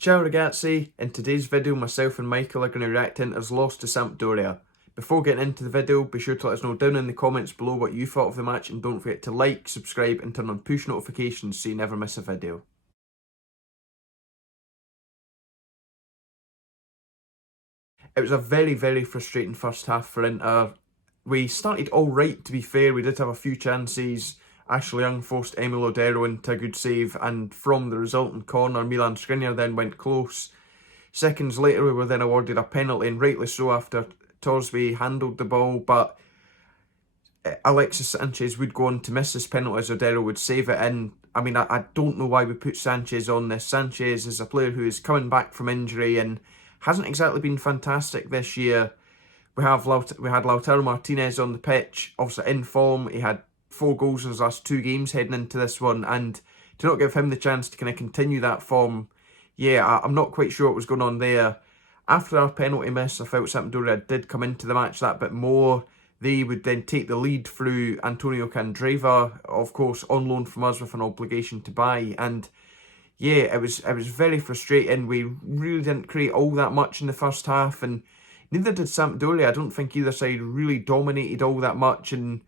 Ciao ragazzi, in today's video myself and Michael are going to react to Inter's loss to Sampdoria. Before getting into the video, be sure to let us know down in the comments below what you thought of the match, and don't forget to like, subscribe and turn on push notifications so you never miss a video. It was a very frustrating first half for Inter. We started alright, to be fair. We did have a few chances. Ashley Young forced Emil Odero into a good save, and from the resultant corner, Milan Skriniar then went close. Seconds later, we were then awarded a penalty, and rightly so, after Torsby handled the ball, but Alexis Sanchez would go on to miss this penalty as Odero would save it in. I mean, I don't know why we put Sanchez on this. Sanchez is a player who is coming back from injury and hasn't exactly been fantastic this year. We had Lautaro Martinez on the pitch, obviously in form. He had 4 goals in his last 2 games heading into this one, and to not give him the chance to kind of continue that form, yeah, I'm not quite sure what was going on there. After our penalty miss, I felt Sampdoria did come into the match that bit more. They would then take the lead through Antonio Candreva, of course, on loan from us with an obligation to buy. And yeah, it was very frustrating. We really didn't create all that much in the first half, and neither did Sampdoria. I don't think either side really dominated all that much. And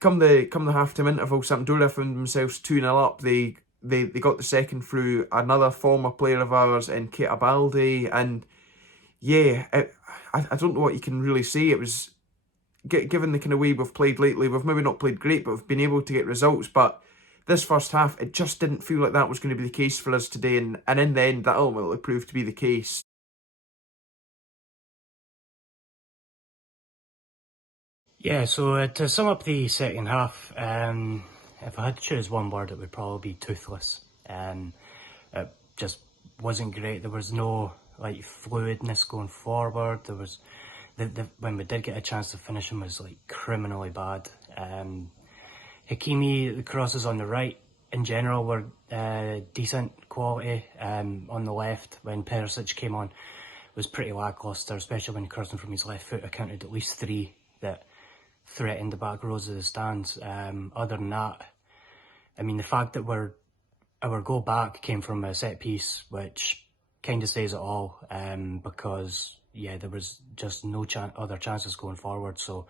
come the half-time interval, Sampdoria found themselves 2-0 up. They got the second through another former player of ours in Keita Balde, and yeah, I don't know what you can really say. It was, given the kind of way we've played lately, we've maybe not played great, but we've been able to get results. But this first half, it just didn't feel like that was going to be the case for us today, and in the end, that ultimately proved to be the case. Yeah, so to sum up the second half, if I had to choose one word, it would probably be toothless. It just wasn't great. There was no like fluidness going forward. There was when we did get a chance to finish him was like criminally bad. Hakimi, the crosses on the right in general were decent quality. On the left, when Perisic came on, was pretty lacklustre, especially when crossing from his left foot. I counted at least 3 that threatened the back rows of the stands. Other than that, I mean, the fact that our goal back came from a set piece, which kind of says it all, because yeah, there was just no other chances going forward. So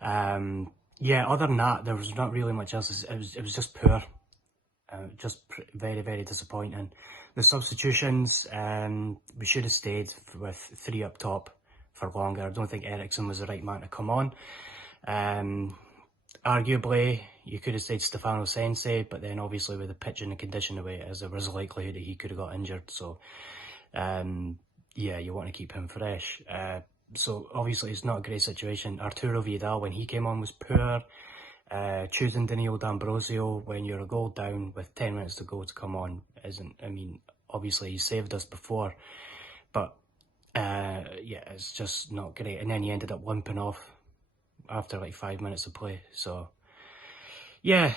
yeah, other than that, there was not really much else. It was just poor, just very disappointing. The substitutions, we should have stayed with 3 up top for longer. I don't think Eriksen was the right man to come on. Arguably, you could have stayed Stefano Sensi, but then obviously with the pitch and the condition of it, as there was a likelihood that he could have got injured. So yeah, you want to keep him fresh. So obviously it's not a great situation. Arturo Vidal, when he came on, was poor. Choosing Danilo D'Ambrosio when you're a goal down with 10 minutes to go to come on isn't, I mean, obviously he saved us before, but yeah, it's just not great. And then he ended up limping off after like 5 minutes of play. So yeah,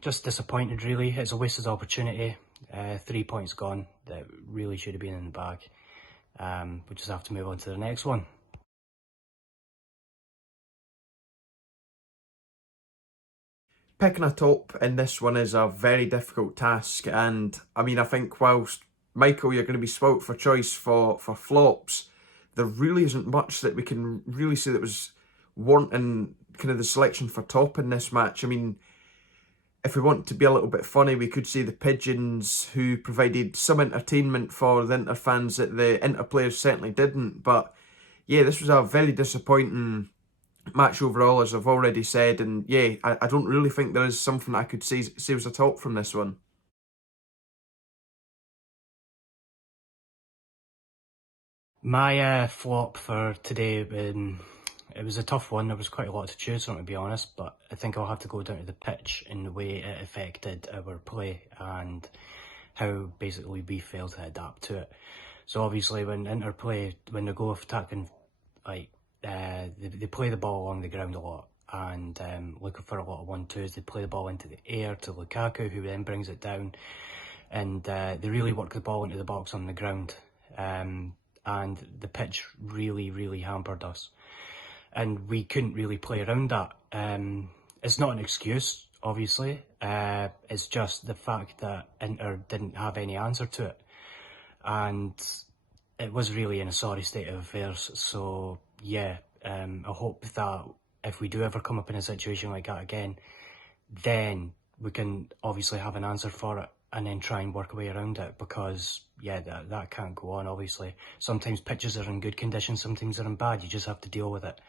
just disappointed really. It's a wasted opportunity. 3 points gone that really should have been in the bag. We just have to move on to the next one. Picking a top in this one is a very difficult task, and I mean, I think whilst Michael, you're going to be spoilt for choice for flops, there really isn't much that we can really say that was warranting kind of the selection for top in this match. I mean, if we want to be a little bit funny, we could say the Pigeons, who provided some entertainment for the Inter fans that the Inter players certainly didn't. But yeah, this was a very disappointing match overall, as I've already said. And yeah, I don't really think there is something I could say was a top from this one. My flop for today, it was a tough one. There was quite a lot to choose from, to be honest, but I think I'll have to go down to the pitch and the way it affected our play and how basically we failed to adapt to it. So obviously when Inter play, when they go attacking, like they play the ball along the ground a lot and looking for a lot of 1-2s. They play the ball into the air to Lukaku, who then brings it down, and they really work the ball into the box on the ground. And the pitch really hampered us, and we couldn't really play around that. It's not an excuse, obviously. It's just the fact that Inter didn't have any answer to it. and it was really in a sorry state of affairs. So yeah, I hope that if we do ever come up in a situation like that again, then we can obviously have an answer for it and then try and work a way around it, because yeah, that can't go on. Obviously, sometimes pitches are in good condition, sometimes they're in bad. You just have to deal with it.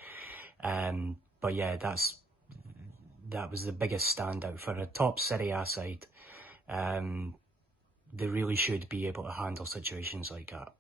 But yeah, that was the biggest standout for a top Serie A side. They really should be able to handle situations like that.